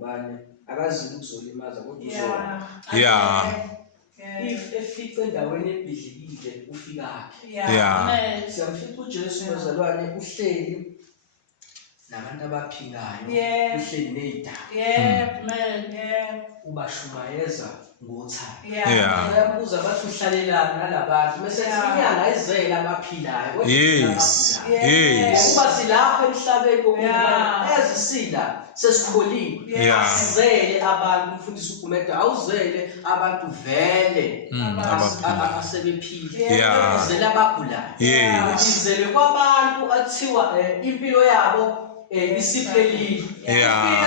ngubani akazi ukuzolimaza kodwa uzona if efika endaweni ebhidlikile ufikaphi siyamfica uJesu bazalwane uhleli nabantu abaphilayo uhleli nezidalwa ubashumayeza ngothando uyabuza bathi uhlalelana nalabantu bese inyanga izela abaphilayo kuba silapha emhlabeni ezisila sesikholiwe asizele abantu umfundisi uGumede awuzele abantu vele asebephile izele abagulayo izele kwabantu athiwa impilo yabo isiphelile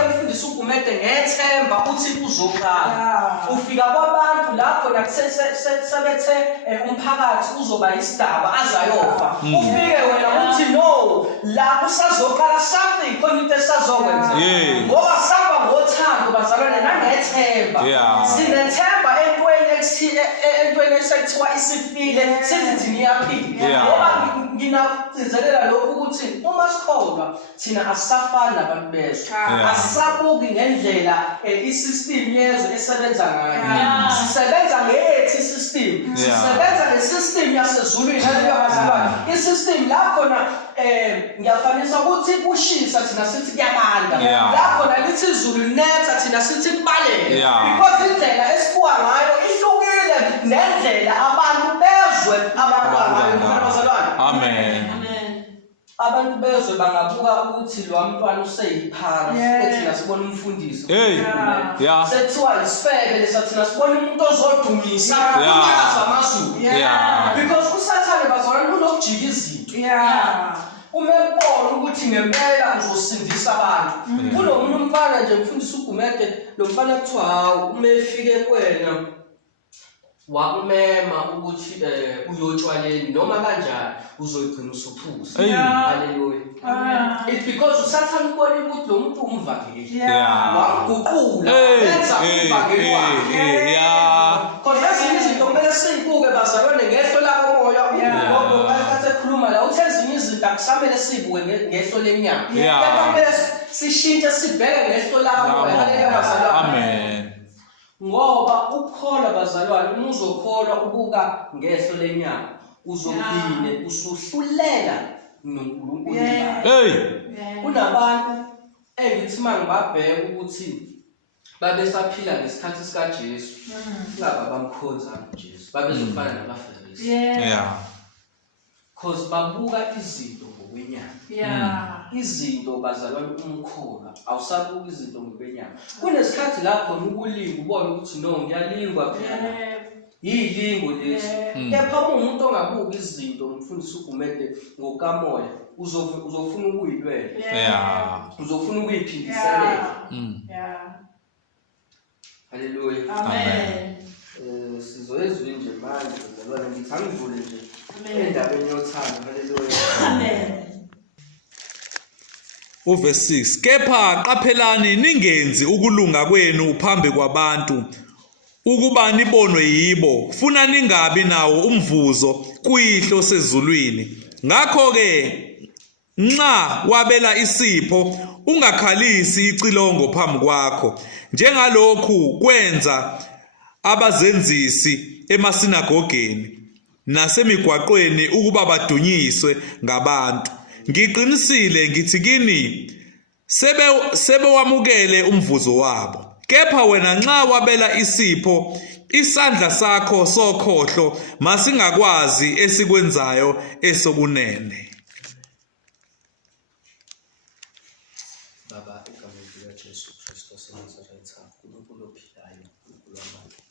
umfundisi uGumede ngethemba uthi uzoqala ufika kwabantu lapho nakusebethe umphakathi uzoba isidaba azayofa ufike wena uthi no la kusazoqala something khona into esazokwenza ngoba saba ngothando bazalwane nangethemba sinethemba entweni esekuthiwa isifile sithi niyaphila ngoba nginakugcizelela lokhu ukuthi uma sikholwa thina asisafani nabantu bezwe asisabuki ngendlela isystem yezwe esebenza ngayo sisebenza ngeyethu isystem sisebenza ngesystem yasezulwini leyo bazalwane isystem la khona ngiyafanisa ukuthi kushisa thina sithi kuyabanda la khona lithi izulu linetha thina sithi kubalele because indlela esibuka ngayo ihlukile nendlela abantu bezwe ababuka ngayo bazalwane amen abantu bezwe bangabuka ukuthi lo mntwana useyiphara thina sibona umfundisi sethiwa isifebe lesathina sibona umuntu ozodumisa umakaza amazulu because usathane bazalwane unokujika izinto umebona ukuthi ngempela uzosindisa abantu kunomunye umfana nje umfundisi uGumede lo mfana kuthiwa hawu umefike kuwena wakumema ukuthi uyotshwaleni noma kanjani uzoyigcina usuphuza haleluya it's because usathana ubona ukuthi lo muntu umvangeli waguqula enza umvangeli wakhe kodwa ezinye izinto kumele siyibuke bazalwane ngehlo labo moya ngoba akathe khuluma la uthi ezinye izinto akusamele sibuke ngehlo lenyama kodwa kumele sishintshe sibheke ngehlo labo moya haleluya bazalwane amen ngoba ukukholwa bazalwane uma uzokholwa ubuka ngehlo lenyama uzogcine usuhlulela noNkulunkulu kunabantu engithi mangibabheka ukuthi babesaphila ngesikhathi sika Jesu laba bamkhonza uJesu babezofana nabaFarisi because babuka izinto ngokwenyama izinto bazalwane umkholwa awusabuka izinto ngokwenyama kunesikhathi lapho ukulinga ubona ukuthi no ngiyalingwa phela yilingo lesi kepha umuntu ongabuka izinto umfundisi uGumede ngokamoya uzofuna ukuyilwela uzofuna ukuyiphindiselela haleluya amen sizoyezwe nje manje bazalwane ngithi angivule nje endabeni yothando haleluya amen Uverse 6 kepha qaphelani ningenzi ukulunga kwenu phambi kwabantu ukuba nibonwe yibo funa ningabi nawo umvuzo kuyihlo sezulwini ngakho ke nxa wabela isipho ungakhalisi icilongo phambi kwakho njengalokhu kwenza abazenzisi emasinagogeni nasemigwaqweni ukuba badunyiswe ngabantu ngiqinisile ngithi kini sebewamukele umvuzo wabo kepha wena nxa wabela isipho isandla sakho sokhohlo masingakwazi esikwenzayo esokunene Baba egameni likaJesu Kristu waseNazaretha uNkulunkulu ophilayo uNkulunkulu wamandla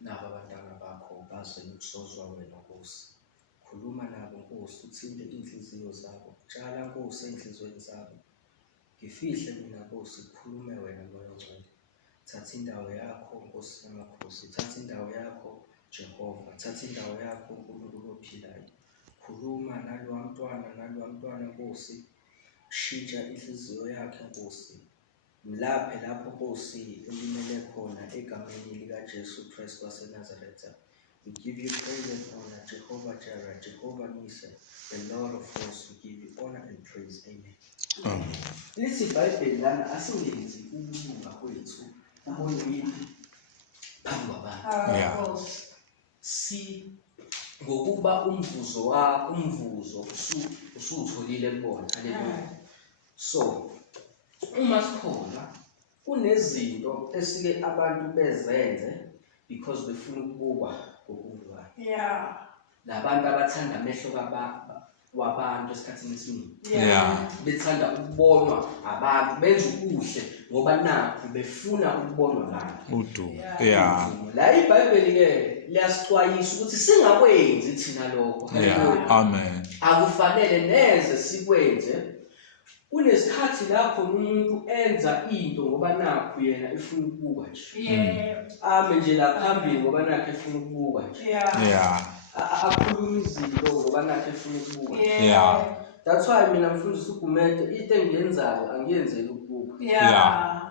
nabo abantwana bakho baze ukusozwa wena Nkosi khuluma nabo Nkosi uthinte inhliziyo zabo tshala Nkosi enhlizweni zabo ngifihle mina Nkosi khulume wena Moya Ongcwele thatha indawo yakho Nkosi yamakhosi thatha indawo yakho Jehova thatha indawo yakho uNkulunkulu ophilayo khuluma nalo mntwana Nkosi shintsha inhliziyo yakhe Nkosi mlaphe lapho Nkosi elimele khona egameni likaJesu Kristu waseNazaretha. We give you praise and honor, Jehovah Jireh, Jehovah Nissi, the Lord of hosts. We give you honor and praise. Amen. Lithi iBhayibheli lana asingenzi ukulunga kwethu wethu ubone yini phambi kwabantu. Yeah. Ngokuba umvuzo usutholile kubona. Haleluya. So uma sikhona kunezinto esike abantu bezenze because befuna ukubukwa ngokubuka. Yeah. Labantu abathanda amehlo wabantu esikhathini esiningi. Yeah. Bethanda ukubonwa abantu, benza ukuhle ngoba nakho befuna ukubonwa abantu. Udu. Yeah. La iBhayibheli ke liyasixwayisa ukuthi singakwenzi thina lokho. Yeah. Amen. Akufanele neze sikwenze. Kunesikhathi lapho umuntu enza into ngoba nakho yena efuna ukubukwa nje. Yeah. Ame nje la phambili ngoba nakho efuna ukubukwa nje. Yeah. Akhuluma izinto ngoba nakho efuna ukubukwa. Yeah. That's why mina mfundisi uGumede into engiyenzayo angiyenzeli ukubukwa. Yeah.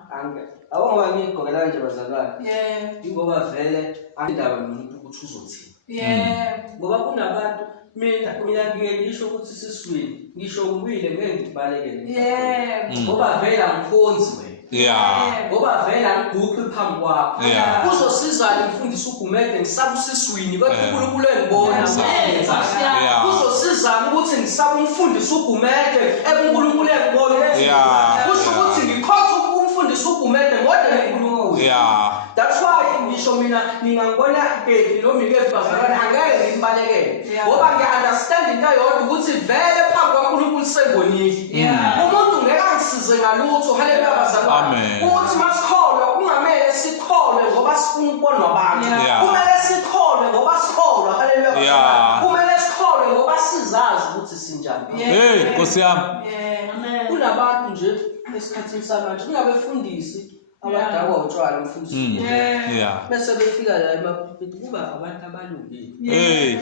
Awongoba ngigqokela nje bazalwane. Yeah. Ingoba vele andaba nomuntu ukuthi uzothini. Yeah. Ngoba kunabantu mina ngike ngisho ukuthi siswini ngisho ubile ngeke ngibalekele. Yeah. Ngoba vele angikhonzi wena. Yeah. Ngoba vele angiguqi phambi kwakho. Yeah. Kuzosizana mfundisi uGumede ngisabe usiswini kodwa uNkulunkulu engibona. Yeah. Kuzosizana ukuthi ngisabe umfundisi uGumede uNkulunkulu engibona. Yeah. Kusho ukuthi ngikhotha umfundisi uGumede ngoba uNkulunkulu. Yeah. That's why ngisho mina ngingangibona kephi noma ikephi bazalwane angeke ngimbalekele. Ngoba ngiya-understand into yodwa ukuthi vele phambi kwaNkulunkulu sengibonile. Umuntu ngeke angisize ngalutho. Haleluya bazalwane. Ukuthi masikholwa kungamele sikholwe ngoba sifuna ukubonwa abantu. Kumele sikholwe ngoba sikholwa. Haleluya bazalwane. Kumele sikholwe ngoba sizazi ukuthi sinjani. Hey, Nkosi yami. Kunabantu nje esikhathini samanje kungabefundisi abadakwa utshwala umfundisi. Yeah. Bese befika la emapulpiti kuba abantu abalungile. Hey.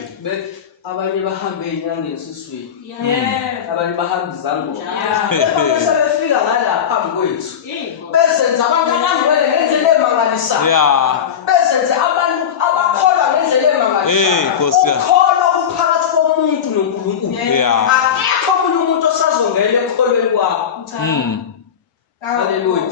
Abanye bahamba ezinyangeni esiswini. Yeah. Abanye bahamba izango. Yeah. Bese befika ngala phambi kwethu. Besenza abantu abangcwele ngendlela emangalisayo. Yeah. Besenza abantu abakholwa ngendlela emangalisayo. Hey, Nkosi yami. Ukholwa kuphakathi komuntu noNkulunkulu. Yeah. Akekho omunye umuntu osazongena ekukholweni kwakho. Haleluya.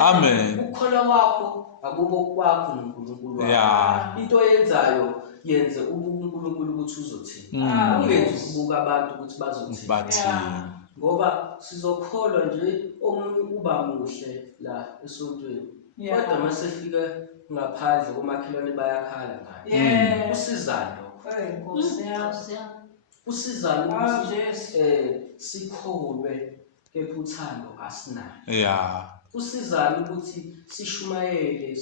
Amen. Ukukholwa kwakho akubo kwakho noNkulunkulu wakho. Yeah. Into yenzayo yenze uNkulunkulu ukuthi uzothini. Ungenzi ukubuka abantu ukuthi bazothini. Bathini. Ngoba sizokholwa nje omunye uba muhle la esontweni. Kodwa masefika ngaphandle komakhelwane bayakhala ngayo. Usizana lokho. Usizana ukuthi sikholwe kepha uthando asinayo. Yeah. Usizana ukuthi sishumayele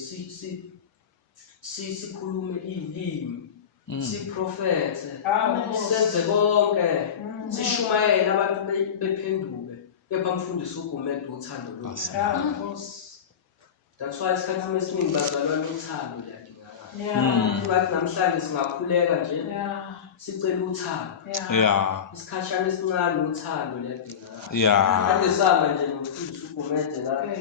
sikhulume ilimi. Siprofethe. Senze konke. Sishumayele abantu bephenduke. Kepha mfundisi uGumede uthando lwakhe. That's why isikhathi esiningi bazalwane uthando liyadingakala. Ngathi namhlanje singakhuleka nje. Sicela uthando. Yeah. Isikhashana esincane uthando liyadingakala. Yeah. Ade samba nje nomfundisi uGumede la.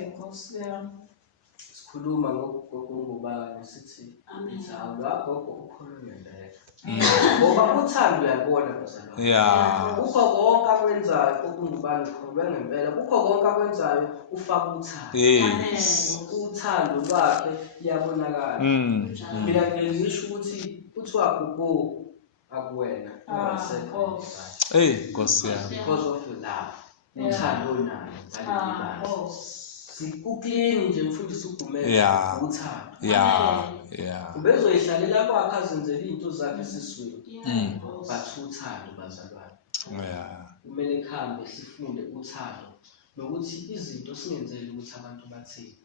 Sikhuluma ngokungubani sithi awu lapho ukholwa ngempela. Ngoba uthando uyabona bazalwane. Yeah. Ukho konke akwenzayo okungubani ukholwa ngempela. Ukho konke akwenzayo ufaka uthando. Yes. Uthando lwakhe liyabonakala. Mina ngisho ukuthi kuthiwa kubo akuwena ungasekho. Hey, Nkosi yami. Because of your love. Uthando onalo. Sikuklini nje mfundisi uGumede uthando. Yeah. Ubezoyihlalela kwakhe azenzele izinto zakhe esiswini. But uthando bazalwane. Yeah. Kumele khambe sifunde uthando nokuthi izinto singenzele ukuthi abantu bathini.